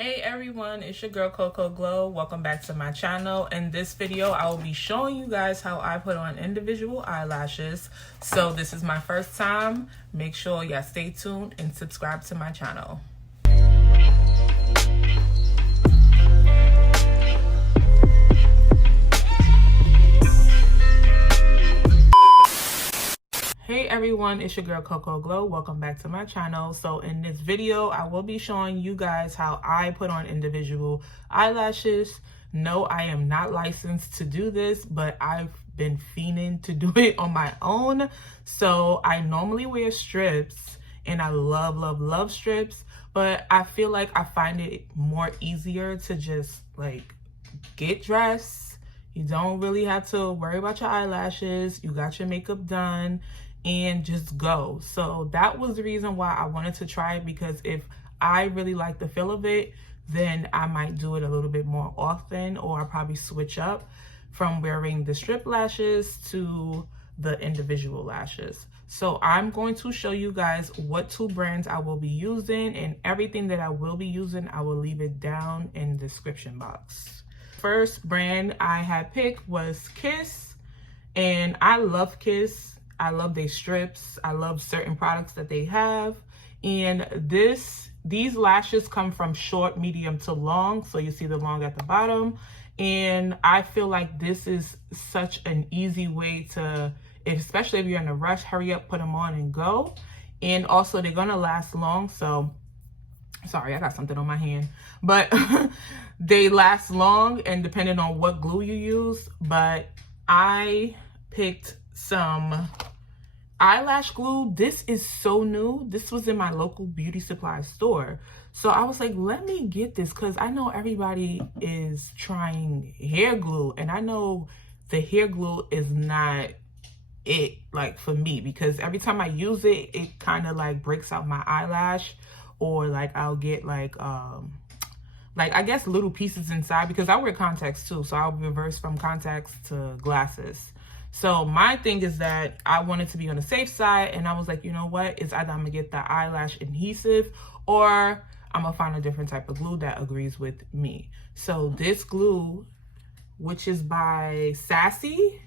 Hey everyone, it's your girl Koko Glow. Welcome back to my channel. In this video, I will be showing you guys how I put on individual eyelashes. So this is my first time. Make sure y'all stay tuned and subscribe to my channel. Hey everyone, it's your girl Koko Glow. Welcome back to my channel. So in this video, I will be showing you guys how I put on individual eyelashes. No, I am not licensed to do this, but I've been fiending to do it on my own. So I normally wear strips and I love strips, but I feel like I find it more easier to just like get dressed. You don't really have to worry about your eyelashes. You got your makeup done and just go. So that was the reason why I wanted to try it, because if I really like the feel of it, then I might do it a little bit more often, or I'll probably switch up from wearing the strip lashes to the individual lashes. So I'm going to show you guys what two brands I will be using, and everything that I will be using, I will leave it down in the description box. First brand I had picked was Kiss, and I love Kiss. I love their strips. I love certain products that they have. And these lashes come from short, medium to long. So you see the long at the bottom. And I feel like this is such an easy way to, especially if you're in a rush, hurry up, put them on and go. And also they're gonna last long. So, sorry, I got something on my hand. But they last long, and depending on what glue you use. But I picked some eyelash glue. This is so new. This was in my local beauty supply store. So I was like, let me get this, because I know everybody is trying hair glue, and I know the hair glue is not it, like, for me, because every time I use it, it kind of like breaks out my eyelash, or like I'll get like I guess little pieces inside, because I wear contacts too, so I'll reverse from contacts to glasses. So my thing is that I wanted to be on the safe side, and I was like, you know what? It's either I'm gonna get the eyelash adhesive, or I'm gonna find a different type of glue that agrees with me. So this glue, which is by Sassi,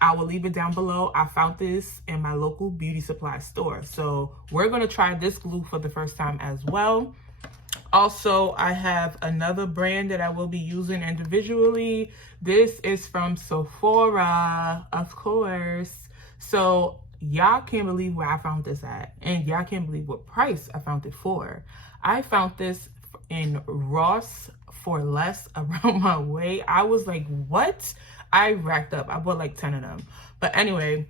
I will leave it down below. I found this in my local beauty supply store. So we're gonna try this glue for the first time as well. Also, I have another brand that I will be using individually. This is from Sephora, of course. So y'all can't believe where I found this at, and y'all can't believe what price I found it for. I found this in Ross for less around my way. I was like, what? I racked up. I bought like 10 of them. But anyway,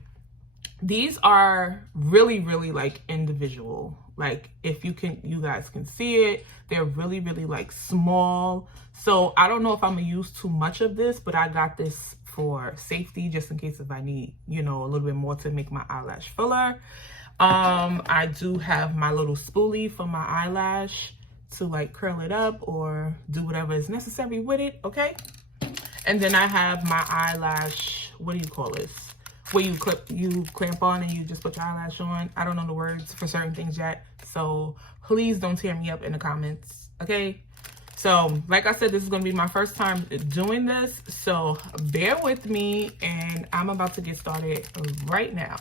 these are really like individual. Like, if you guys can see it, they're really like small. So I don't know if I'm gonna use too much of this, but I got this for safety, just in case if I need, you know, a little bit more to make my eyelash fuller. I do have my little spoolie for my eyelash to like curl it up or do whatever is necessary with it, okay? And then I have my eyelash, what do you call this? Where you clamp on and you just put your eyelash on. I don't know the words for certain things yet, so please don't tear me up in the comments, okay? So like I said, this is gonna be my first time doing this, so bear with me, and I'm about to get started right now.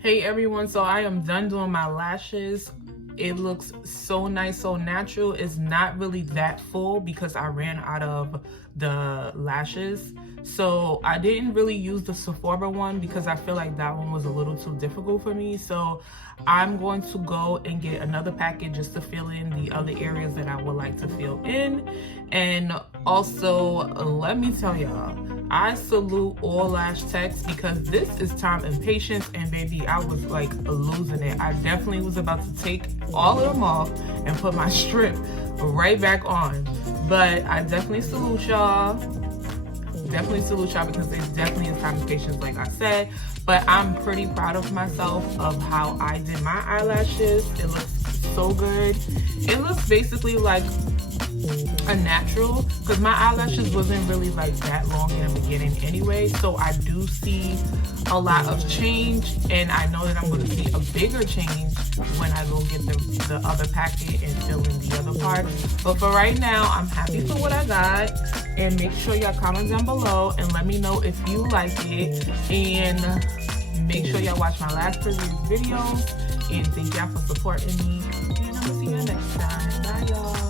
Hey everyone, so I am done doing my lashes. It looks so nice, so natural. It's not really that full because I ran out of the lashes. So I didn't really use the Sephora one because I feel like that one was a little too difficult for me. So I'm going to go and get another packet just to fill in the other areas that I would like to fill in. And also, let me tell y'all, I salute all lash techs because this is time and patience, and baby, I was like losing it. I definitely was about to take all of them off and put my strip right back on. But I definitely salute y'all. Definitely salute y'all because there definitely is time and patience, like I said. But I'm pretty proud of myself of how I did my eyelashes. It looks so good. It looks basically like a natural because my eyelashes wasn't really like that long in the beginning anyway, so I do see a lot of change, and I know that I'm going to see a bigger change when I go get the other packet and fill in the other part. But for right now, I'm happy for what I got, and make sure y'all comment down below and let me know if you like it, and make sure y'all watch my last previous videos, and thank y'all for supporting me, and I'm gonna see you next time. Bye y'all.